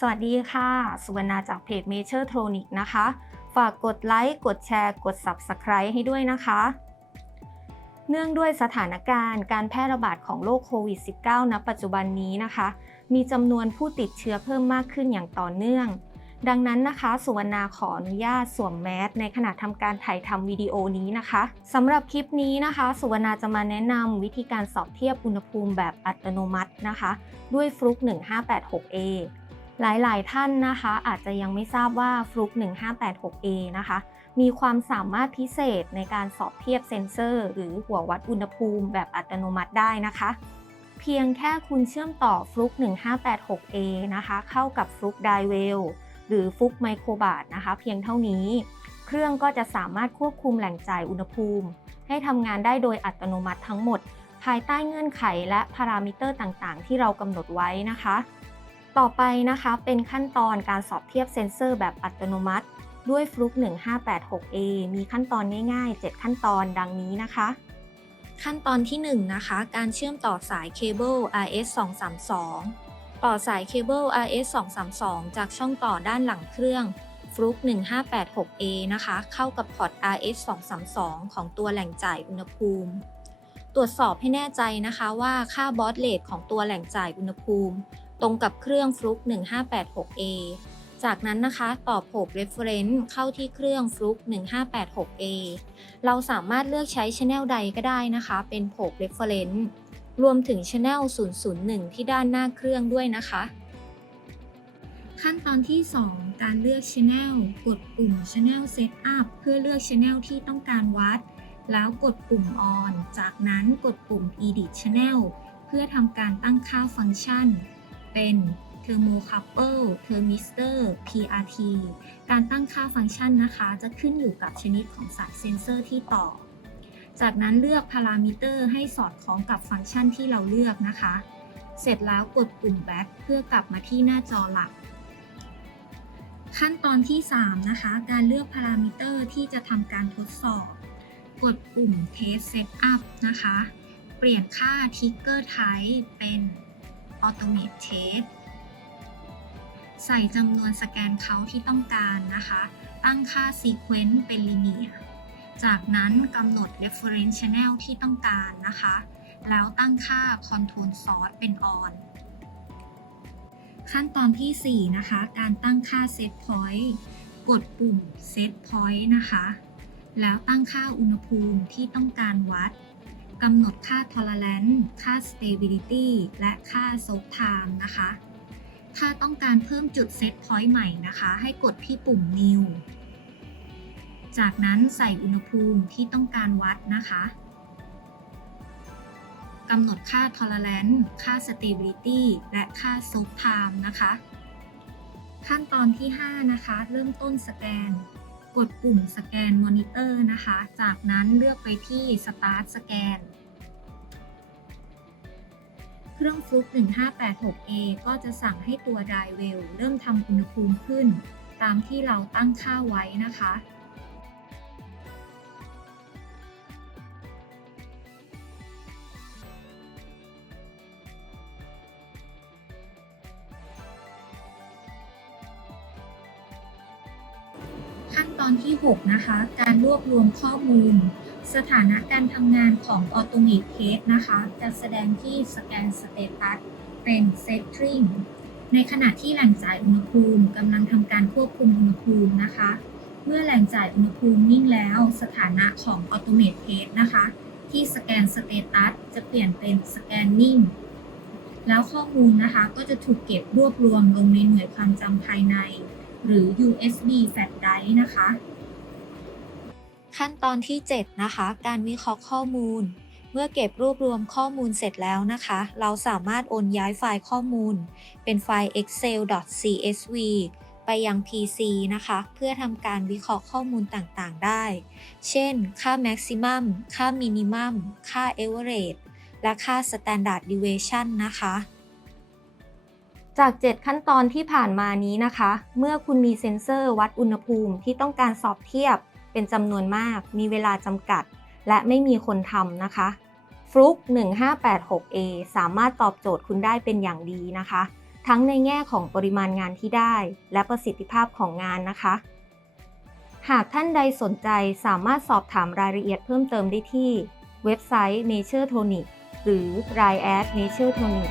สวัสดีค่ะ สุวรรณาจากเพจ m a t u r t r o n i c นะคะ ฝากกดไลค์ กดแชร์ กด Subscribe ให้ด้วยนะคะ เนื่องด้วยสถานการณ์การแพร่ระบาดของโรคโควิด -19 ณ ปัจจุบันนี้นะคะ มีจำนวนผู้ติดเชื้อเพิ่มมากขึ้นอย่างต่อเนื่อง ดังนั้นนะคะ สุวรรณาขออนุญาตสวมแมสในขณะทำการถ่ายทำวิดีโอนี้นะคะสำหรับคลิปนี้นะคะ สุวรรณาจะมาแนะนำวิธีการสอบเทียบอุณหภูมิแบบอัตโนมัตินะคะ ด้วยฟลุก 1586A หลายๆ ท่านนะคะ อาจจะยังไม่ทราบว่าฟลุก 1586A นะคะ มีความสามารถพิเศษในการสอบเทียบเซ็นเซอร์ หรือหัววัดอุณหภูมิแบบอัตโนมัติได้นะคะ เพียงแค่คุณเชื่อมต่อฟลุก 1586A นะคะ เข้ากับฟลุกไดเวลหรือฟลุกไมโครบาทนะคะ เพียงเท่านี้ เครื่องก็จะสามารถควบคุมแหล่งจ่ายอุณหภูมิ ให้ทำงานได้โดยอัตโนมัติทั้งหมด ภายใต้เงื่อนไขและพารามิเตอร์ต่างๆ ที่เรากำหนดไว้นะคะ ต่อไปนะคะเป็นขั้นตอนการสอบเทียบเซ็นเซอร์แบบอัตโนมัติ ด้วยฟลุก 1586A มีขั้นตอนง่าย ๆ 7 ขั้นตอนดังนี้นะคะ ขั้นตอนที่1นะคะการเชื่อมต่อสายเคเบิล RS232 ต่อสายเคเบิล RS232 จากช่องต่อด้านหลังเครื่องฟลุก 1586A นะคะ เข้ากับพอร์ต RS232 ของตัวแหล่งจ่ายอุณหภูมิ ตรวจสอบให้แน่ใจนะคะว่าค่าบอสเลทของตัวแหล่งจ่ายอุณหภูมิ รงกับเครื่องฟลุก 1586A จากนั้นนะคะต่อโผก reference เข้าที่เครื่องฟลุก 1586A เราสามารถเลือกใช้ channel ใดก็ได้นะคะ เป็นโผก reference รวมถึง channel 001 ที่ด้านหน้าเครื่องด้วยนะคะ ขั้นตอนที่ 2 การเลือก channel กดปุ่ม channel setup เพื่อเลือก channel ที่ต้องการวัด แล้วกดปุ่ม on จากนั้นกดปุ่ม edit channel เพื่อทำการตั้งค่าฟังก์ชัน เป็น thermocouple thermistor PRT การตั้งค่าฟังก์ชันนะคะ จะขึ้นอยู่กับชนิดของสายเซ็นเซอร์ที่ต่อ จากนั้นเลือกพารามิเตอร์ให้สอดคล้องกับฟังก์ชันที่เราเลือกนะคะ เสร็จแล้วกดปุ่ม back เพื่อกลับมาที่หน้าจอหลัก ขั้นตอนที่ 3 นะคะ การเลือกพารามิเตอร์ที่จะทำการทดสอบ กดปุ่ม test setup นะคะ เปลี่ยนค่า trigger type เป็น automate test ใส่จำนวนสแกนเขาที่ต้องการนะคะ ตั้งค่า sequence เป็น linear จากนั้นกำหนด reference channel ที่ต้องการนะคะ แล้วตั้งค่า control source เป็น on ขั้นตอนที่ 4 นะคะ การตั้งค่า set point กดปุ่ม set point นะคะ แล้วตั้งค่าอุณหภูมิที่ต้องการวัด กำหนดค่า tolerance ค่า stability และค่า soak time นะคะ ถ้าต้องการเพิ่มจุด set point ใหม่นะคะ ให้กดที่ปุ่ม new จากนั้นใส่อุณหภูมิที่ต้องการวัดนะคะกำหนดค่า tolerance ค่า stability และค่า soak time นะคะ ขั้นตอนที่ 5 นะคะ เริ่มต้นสแกน กดปุ่มสแกนมอนิเตอร์นะคะ จากนั้นเลือกไปที่ start สแกนเครื่องฟลุก 1586A ก็จะสั่งให้ตัว d i w e l เริ่มทำอุณหภูมิขึ้น ตามที่เราตั้งค่าไว้นะคะ ขั้นตอนที่ 6 นะคะ การรวบรวมข้อมูล สถานะการทำงานของ Automate Case นะคะ จะแสดงที่สแกน Status เป็น Setting ในขณะที่แหล่งจ่ายอุณหภูมิกำลังทำการควบคุมอุณหภูมินะคะ เมื่อแหล่งจ่ายอุณหภูมินิ่งแล้ว สถานะของ Automate Case นะคะ ที่สแกน Status จะเปลี่ยนเป็นสแกนนิ่งแล้วข้อมูลนะคะก็จะถูกเก็บรวบรวมลงในหน่วยความจำภายใน หรือ USB flash drive นะคะ ขั้นตอนที่ 7 นะคะ การวิเคราะห์ข้อมูล เมื่อเก็บรวบรวมข้อมูลเสร็จแล้วนะคะ เราสามารถโอนย้ายไฟล์ข้อมูล เป็นไฟล์ excel.csv ไปยัง PC นะคะ เพื่อทำการวิเคราะห์ข้อมูลต่างๆ ได้ เช่น ค่า maximum ค่า minimum ค่า average และค่า standard deviation นะคะ จาก 7 ขั้นตอนที่ผ่านมานี้นะคะ เมื่อคุณมีเซ็นเซอร์วัดอุณหภูมิที่ต้องการสอบเทียบเป็นจำนวนมาก มีเวลาจำกัด และไม่มีคนทำนะคะฟลุก 1586A สามารถตอบโจทย์คุณได้เป็นอย่างดีนะคะ ทั้งในแง่ของปริมาณงานที่ได้ และประสิทธิภาพของงานนะคะ หากท่านใดสนใจสามารถสอบถามรายละเอียดเพิ่มเติมได้ที่เว็บไซต์ Nature Tonic หรือ Line at Nature Tonic